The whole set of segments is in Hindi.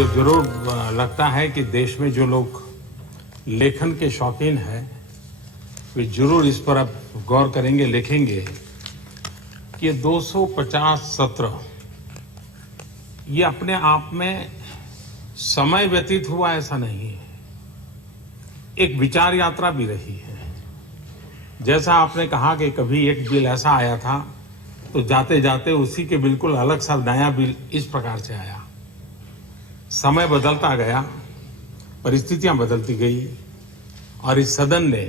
मुझे जरूर लगता है कि देश में जो लोग लेखन के शौकीन हैं वे जरूर इस पर अब गौर करेंगे, लिखेंगे कि ये 250 सत्र ये अपने आप में समय व्यतीत हुआ ऐसा नहीं है, एक विचार यात्रा भी रही है। जैसा आपने कहा कि कभी एक बिल ऐसा आया था तो जाते जाते उसी के बिल्कुल अलग सा नया बिल इस प्रकार से आया। समय बदलता गया, परिस्थितियां बदलती गई और इस सदन ने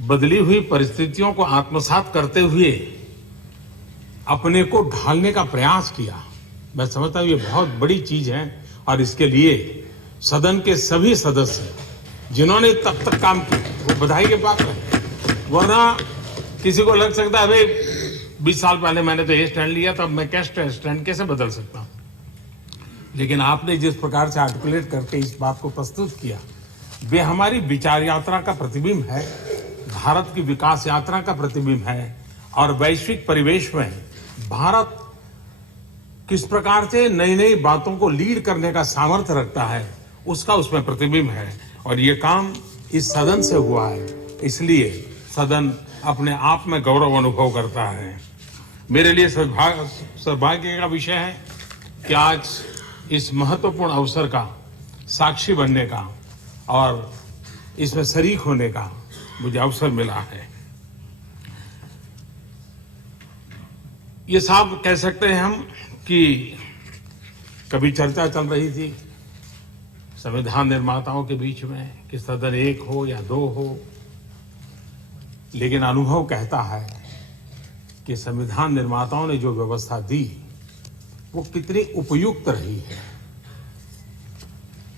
बदली हुई परिस्थितियों को आत्मसात करते हुए अपने को ढालने का प्रयास किया। मैं समझता हूं ये बहुत बड़ी चीज है और इसके लिए सदन के सभी सदस्य जिन्होंने तब तक काम किया वो बधाई के पात्र हैं। वरना किसी को लग सकता है भाई 20 साल पहले मैंने तो ये स्टैंड लिया तब मैं क्या स्टैंड कैसे बदल सकता हूं। लेकिन आपने जिस प्रकार से आर्टिकुलेट करके इस बात को प्रस्तुत किया वे हमारी विचार यात्रा का प्रतिबिंब है, भारत की विकास यात्रा का प्रतिबिंब है और वैश्विक परिवेश में भारत किस प्रकार से नई नई बातों को लीड करने का सामर्थ्य रखता है उसका उसमें प्रतिबिंब है। और ये काम इस सदन से हुआ है, इसलिए सदन अपने आप में गौरव अनुभव करता है। मेरे लिए सौभाग्य का विषय है कि आज इस महत्वपूर्ण अवसर का साक्षी बनने का और इसमें शरीक होने का मुझे अवसर मिला है। ये साफ कह सकते हैं हम कि कभी चर्चा चल रही थी संविधान निर्माताओं के बीच में कि सदन एक हो या दो हो, लेकिन अनुभव कहता है कि संविधान निर्माताओं ने जो व्यवस्था दी वो कितनी उपयुक्त रही है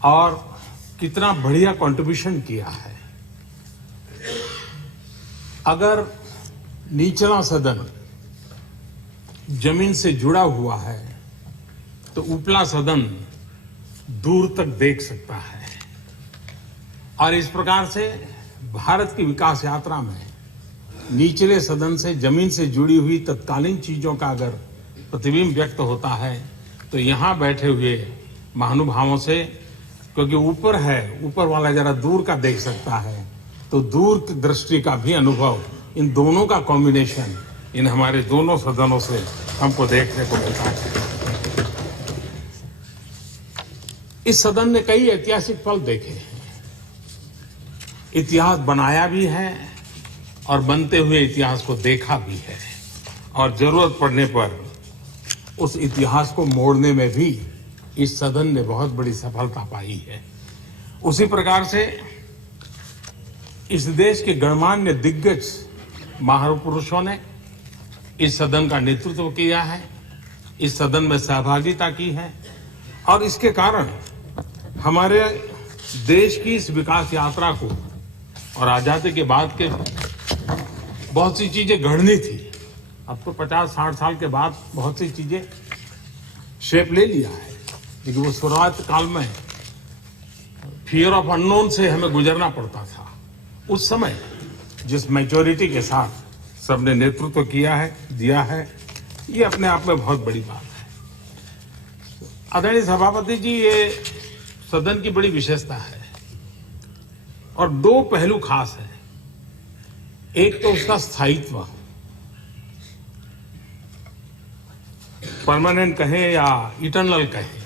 और कितना बढ़िया कंट्रीब्यूशन किया है। अगर निचला सदन जमीन से जुड़ा हुआ है तो उपला सदन दूर तक देख सकता है और इस प्रकार से भारत की विकास यात्रा में निचले सदन से जमीन से जुड़ी हुई तत्कालीन चीजों का अगर प्रतिबिंब व्यक्त होता है तो यहां बैठे हुए महानुभावों से, क्योंकि ऊपर है, ऊपर वाला जरा दूर का देख सकता है, तो दूर की दृष्टि का भी अनुभव इन दोनों का कॉम्बिनेशन इन हमारे दोनों सदनों से हमको देखने को मिलता है। इस सदन ने कई ऐतिहासिक पल देखे हैं, इतिहास बनाया भी है और बनते हुए इतिहास को देखा भी है और जरूरत पड़ने पर उस इतिहास को मोड़ने में भी इस सदन ने बहुत बड़ी सफलता पाई है। उसी प्रकार से इस देश के गणमान्य दिग्गज महापुरुषों ने इस सदन का नेतृत्व किया है, इस सदन में सहभागिता की है और इसके कारण हमारे देश की इस विकास यात्रा को और आजादी के बाद के बहुत सी चीजें गढ़नी थी। अब तो 50-60 साल के बाद बहुत सी चीजें शेप ले लिया है, लेकिन वो शुरुआत काल में फियर ऑफ अननोन से हमें गुजरना पड़ता था। उस समय जिस मैच्योरिटी के साथ सबने नेतृत्व किया है, दिया है, ये अपने आप में बहुत बड़ी बात है। आदरणीय सभापति जी, ये सदन की बड़ी विशेषता है और दो पहलू खास है। एक तो उसका स्थायित्व, परमानेंट कहें या इटर्नल कहें,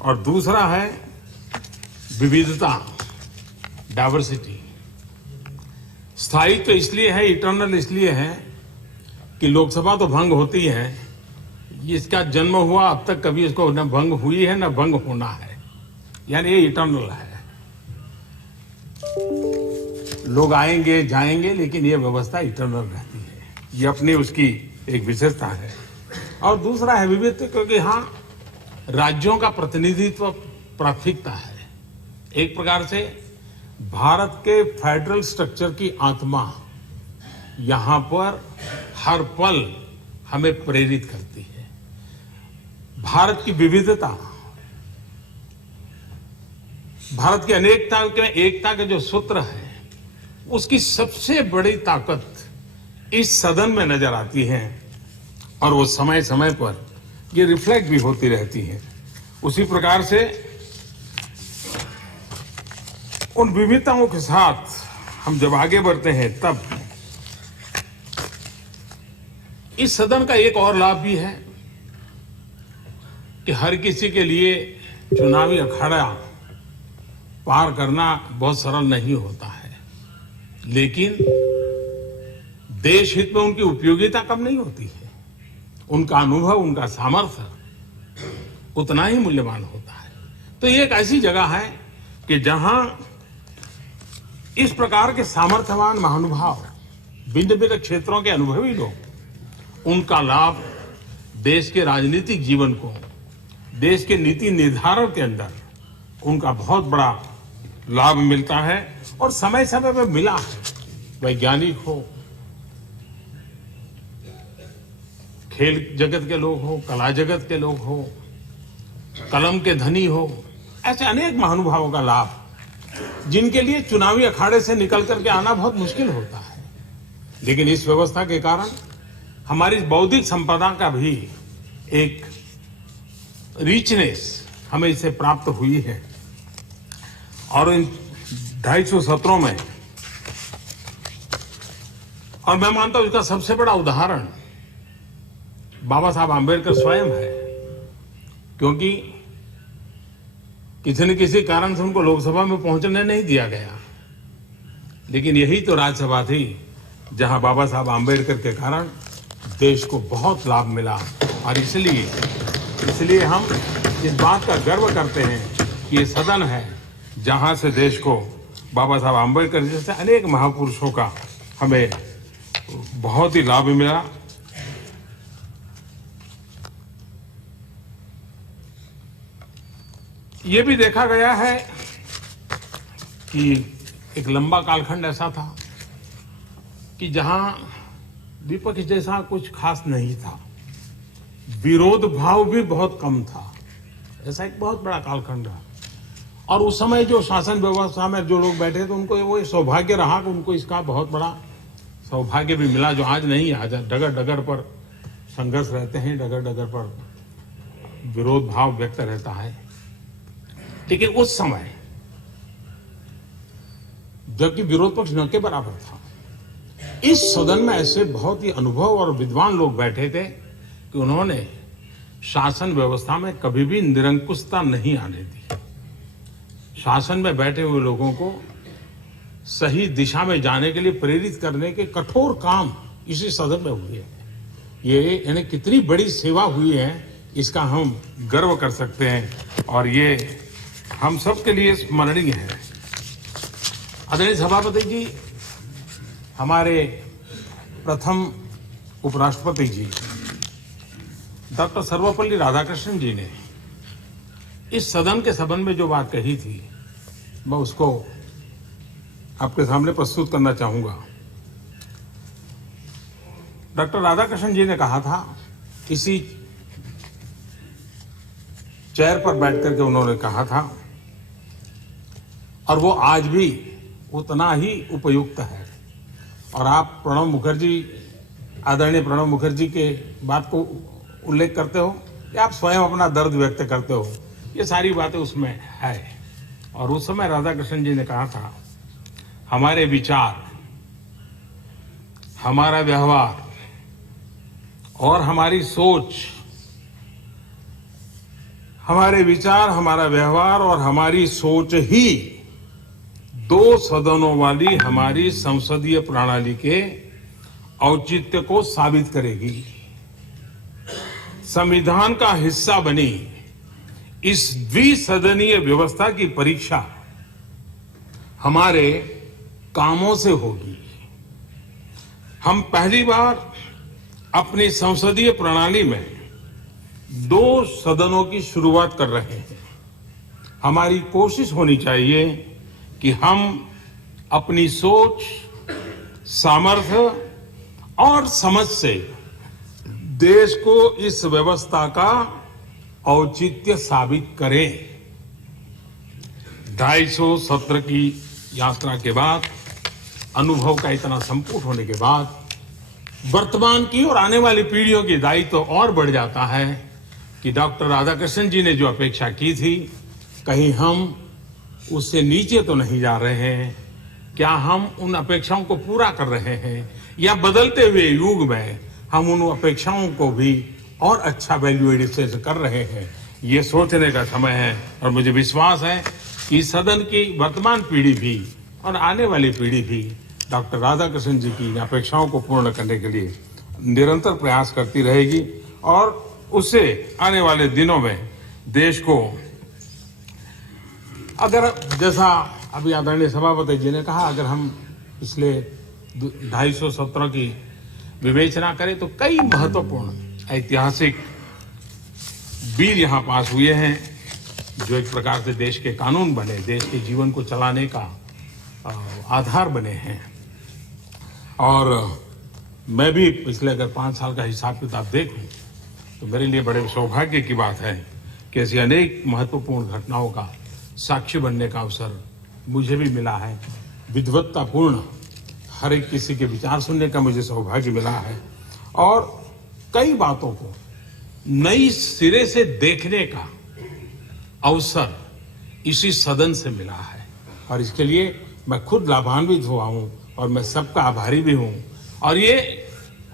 और दूसरा है विविधता, डाइवर्सिटी। स्थायित्व इसलिए है, इटर्नल इसलिए है कि लोकसभा तो भंग होती है, इसका जन्म हुआ अब तक कभी इसको न भंग हुई है न भंग होना है, यानी ये इटर्नल है। लोग आएंगे जाएंगे लेकिन ये व्यवस्था इटर्नल रहती है, ये अपनी उसकी एक विशेषता है। और दूसरा है विविधता, क्योंकि हाँ राज्यों का प्रतिनिधित्व प्राथमिकता है। एक प्रकार से भारत के फेडरल स्ट्रक्चर की आत्मा यहां पर हर पल हमें प्रेरित करती है। भारत की विविधता, भारत की अनेकता के एकता के जो सूत्र है उसकी सबसे बड़ी ताकत इस सदन में नजर आती है और वो समय समय पर ये रिफ्लेक्ट भी होती रहती है। उसी प्रकार से उन विविधताओं के साथ हम जब आगे बढ़ते हैं तब इस सदन का एक और लाभ भी है कि हर किसी के लिए चुनावी अखाड़ा पार करना बहुत सरल नहीं होता है, लेकिन देश हित में उनकी उपयोगिता कम नहीं होती है। उनका अनुभव, उनका सामर्थ्य उतना ही मूल्यवान होता है। तो ये एक ऐसी जगह है कि जहां इस प्रकार के सामर्थ्यवान महानुभाव, भिन्न भिन्न क्षेत्रों के अनुभवी लोग, उनका लाभ देश के राजनीतिक जीवन को, देश के नीति निर्धारण के अंदर उनका बहुत बड़ा लाभ मिलता है और समय समय पर मिला है। वैज्ञानिक हो, खेल जगत के लोग हो, कला जगत के लोग हो, कलम के धनी हो, ऐसे अनेक महानुभावों का लाभ, जिनके लिए चुनावी अखाड़े से निकल करके आना बहुत मुश्किल होता है, लेकिन इस व्यवस्था के कारण हमारी बौद्धिक संपदा का भी एक रिचनेस हमें इससे प्राप्त हुई है। और इन 250 सत्रों में, और मैं मानता हूं इसका सबसे बड़ा उदाहरण बाबा साहब आम्बेडकर स्वयं है, क्योंकि किसी न किसी कारण से उनको लोकसभा में पहुंचने नहीं दिया गया, लेकिन यही तो राज्यसभा थी जहां बाबा साहब आम्बेडकर के कारण देश को बहुत लाभ मिला। और इसलिए हम इस बात का गर्व करते हैं कि ये सदन है जहां से देश को बाबा साहब आम्बेडकर जैसे अनेक महापुरुषों का हमें बहुत ही लाभ मिला। ये भी देखा गया है कि एक लंबा कालखंड ऐसा था कि जहां विपक्ष जैसा कुछ खास नहीं था, विरोध भाव भी बहुत कम था। ऐसा एक बहुत बड़ा कालखंड रहा। और उस समय जो शासन व्यवस्था में जो लोग बैठे थे, उनको वो सौभाग्य रहा कि उनको इसका बहुत बड़ा सौभाग्य भी मिला, जो आज नहीं है। आज डगर डगर पर संघर्ष रहते हैं, डगर डगर पर विरोध भाव व्यक्त रहता है। लेकिन उस समय जबकि विरोध पक्ष न के बराबर था, इस सदन में ऐसे बहुत ही अनुभव और विद्वान लोग बैठे थे कि उन्होंने शासन व्यवस्था में कभी भी निरंकुशता नहीं आने दी। शासन में बैठे हुए लोगों को सही दिशा में जाने के लिए प्रेरित करने के कठोर काम इसी सदन में हुए हैं। ये इन्हें कितनी बड़ी सेवा हुई है, इसका हम गर्व कर सकते हैं और ये हम सब के लिए स्मरणीय है। आदरणीय सभापति जी, हमारे प्रथम उपराष्ट्रपति जी डॉक्टर सर्वपल्ली राधाकृष्णन जी ने इस सदन के संबंध में जो बात कही थी, मैं उसको आपके सामने प्रस्तुत करना चाहूंगा। डॉक्टर राधाकृष्णन जी ने कहा था, इसी चेयर पर बैठकर के उन्होंने कहा था, और वो आज भी उतना ही उपयुक्त है। और आप प्रणब मुखर्जी, आदरणीय प्रणब मुखर्जी के बात को उल्लेख करते हो, या आप स्वयं अपना दर्द व्यक्त करते हो, ये सारी बातें उसमें है। और उस समय राधाकृष्णन जी ने कहा था, हमारे विचार, हमारा व्यवहार और हमारी सोच, हमारे विचार, हमारा व्यवहार और हमारी सोच ही दो सदनों वाली हमारी संसदीय प्रणाली के औचित्य को साबित करेगी। संविधान का हिस्सा बनी इस द्विसदनीय व्यवस्था की परीक्षा हमारे कामों से होगी। हम पहली बार अपनी संसदीय प्रणाली में दो सदनों की शुरुआत कर रहे हैं। हमारी कोशिश होनी चाहिए कि हम अपनी सोच, सामर्थ्य और समझ से देश को इस व्यवस्था का औचित्य साबित करें। 250 सत्र की यात्रा के बाद, अनुभव का इतना संपुट होने के बाद, वर्तमान की और आने वाली पीढ़ियों की दायित्व तो और बढ़ जाता है कि डॉक्टर राधाकृष्णन जी ने जो अपेक्षा की थी, कहीं हम उससे नीचे तो नहीं जा रहे हैं, क्या हम उन अपेक्षाओं को पूरा कर रहे हैं, या बदलते हुए युग में हम उन अपेक्षाओं को भी और अच्छा वैल्यू एडिशन कर रहे हैं, ये सोचने का समय है। और मुझे विश्वास है कि सदन की वर्तमान पीढ़ी भी और आने वाली पीढ़ी भी डॉक्टर राधाकृष्णन जी की अपेक्षाओं को पूर्ण करने के लिए निरंतर प्रयास करती रहेगी, और उससे आने वाले दिनों में देश को, अगर जैसा अभी आदरणीय सभापति जी ने कहा, अगर हम पिछले 250 सत्रों की विवेचना करें तो कई महत्वपूर्ण ऐतिहासिक बिल यहाँ पास हुए हैं, जो एक प्रकार से देश के कानून बने, देश के जीवन को चलाने का आधार बने हैं। और मैं भी पिछले अगर 5 साल का हिसाब किताब देखूं तो मेरे लिए बड़े सौभाग्य की बात है कि ऐसी अनेक महत्वपूर्ण घटनाओं का साक्षी बनने का अवसर मुझे भी मिला है। विद्वत्तापूर्ण हर एक किसी के विचार सुनने का मुझे सौभाग्य मिला है, और कई बातों को नई सिरे से देखने का अवसर इसी सदन से मिला है, और इसके लिए मैं खुद लाभान्वित हुआ हूं, और मैं सबका आभारी भी हूं। और ये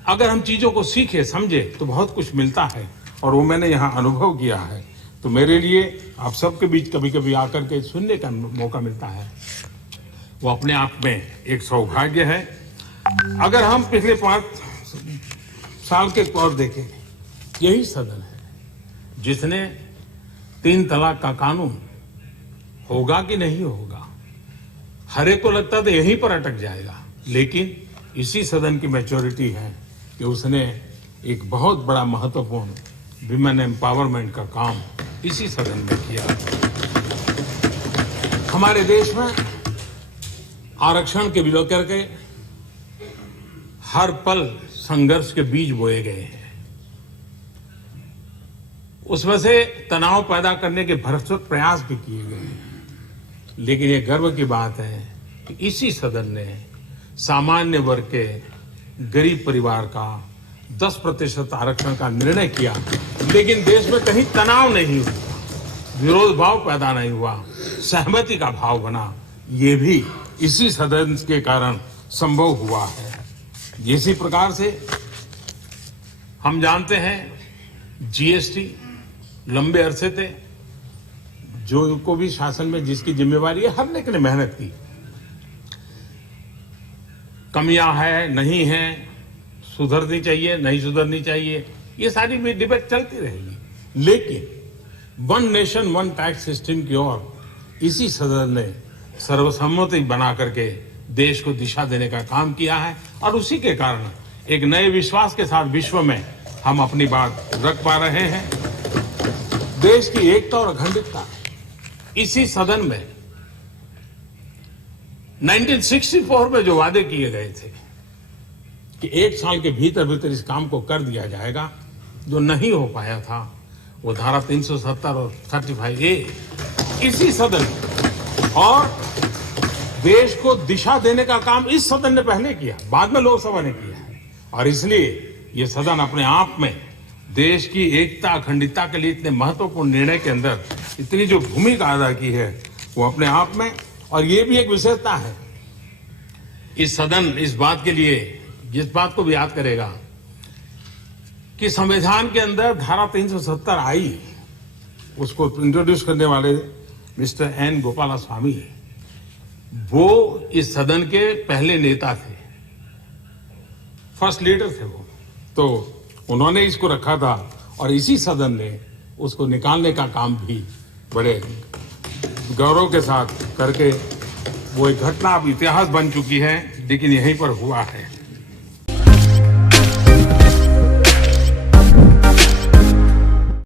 अगर हम चीजों को सीखे समझे तो बहुत कुछ मिलता है, और वो मैंने यहाँ अनुभव किया है। तो मेरे लिए आप सबके बीच कभी कभी आकर के सुनने का मौका मिलता है, वो अपने आप में एक सौभाग्य है। अगर हम पिछले 5 साल के तौर देखें, यही सदन है जिसने 3 तलाक का कानून होगा कि नहीं होगा, हर एक को लगता था यहीं पर अटक जाएगा, लेकिन इसी सदन की मैच्योरिटी है कि उसने एक बहुत बड़ा महत्वपूर्ण विमेन एम्पावरमेंट का काम इसी सदन में किया। हमारे देश में आरक्षण के विरोध करके हर पल संघर्ष के बीज बोए गए हैं, उसमें से तनाव पैदा करने के भरसक प्रयास भी किए गए हैं, लेकिन ये गर्व की बात है कि इसी सदन ने सामान्य वर्ग के गरीब परिवार का 10% आरक्षण का निर्णय किया, लेकिन देश में कहीं तनाव नहीं हुआ, विरोध भाव पैदा नहीं हुआ, सहमति का भाव बना। ये भी इसी सदन के कारण संभव हुआ है। इसी प्रकार से हम जानते हैं जीएसटी लंबे अरसे से जो को भी शासन में जिसकी जिम्मेवारी है, हर एक ने मेहनत की। कमियां है नहीं है, सुधरनी चाहिए नहीं सुधरनी चाहिए, ये सारी भी डिबेट चलती रहेगी, लेकिन one nation one tax system की ओर इसी सदन ने सर्वसम्मति बना करके देश को दिशा देने का काम किया है, और उसी के कारण एक नए विश्वास के साथ विश्व में हम अपनी बात रख पा रहे हैं। देश की एकता और अखंडता इसी सदन में 1964 में जो वादे किए गए थे कि 1 साल के भीतर भीतर इस काम को कर दिया जाएगा, जो नहीं हो पाया था, वो धारा 370 और 35A इसी सदन और देश को दिशा देने का काम इस सदन ने पहले किया, बाद में लोकसभा ने किया है। और इसलिए ये सदन अपने आप में देश की एकता अखंडता के लिए इतने महत्वपूर्ण निर्णय के अंदर इतनी जो भूमिका अदा की है, वो अपने आप में, और ये भी एक विशेषता है इस सदन, इस बात के लिए जिस बात को भी याद करेगा कि संविधान के अंदर धारा 370 आई, उसको इंट्रोड्यूस करने वाले मिस्टर एन गोपालास्वामी, वो इस सदन के पहले नेता थे, फर्स्ट लीडर थे वो, तो उन्होंने इसको रखा था, और इसी सदन ने उसको निकालने का काम भी बड़े गौरव के साथ करके, वो एक घटना अब इतिहास बन चुकी है, लेकिन यहीं पर हुआ है।